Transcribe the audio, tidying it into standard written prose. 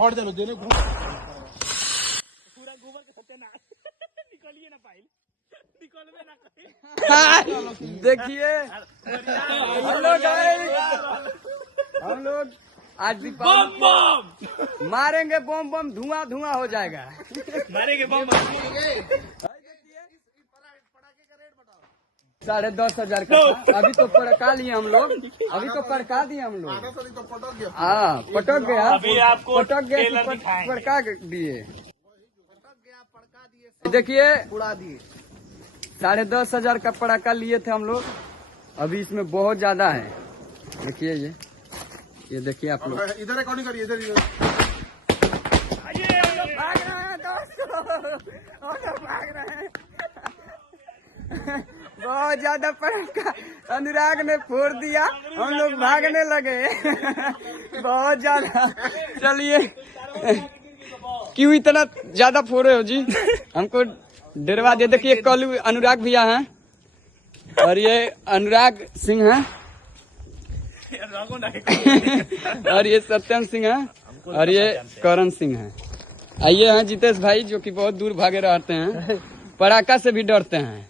हट जानो देने पूरा गोबर के सत्यानाश निकलिए ना पाइल निकलवे ना कहीं। देखिए हम लोग आज दीपावली मारेंगे बम बम, धुआं धुआं हो जाएगा। मारेंगे बम 10,500 का था। अभी तो पड़का लिए हम लोग, अभी तो पड़का दिए हम लोग। हाँ पटक गया, अभी आपको पटक गया कि पड़का दिए। देखिए उड़ा दिए। 10,500 का पड़ाका लिए थे हम लोग। अभी इसमें बहुत ज्यादा है। देखिए ये देखिए आप लोग। इधर रिकॉर्डिंग करिए, इधर भाग रहे हैं दोस्तों, हम लोग भाग रहे हैं। बहुत ज्यादा पड़ाका अनुराग ने फोड़ दिया, हम लोग भागने लगे। बहुत ज्यादा। चलिए क्यों इतना ज्यादा फोड़े हो जी, हमको डरवा दे। देखिए कल अनुराग भैया हैं और ये अनुराग सिंह हैं और ये सत्यम सिंह हैं और ये करण सिंह हैं। आइए हैं जितेश भाई जो कि बहुत दूर भागे रहते हैं, पड़ाका से भी डरते हैं।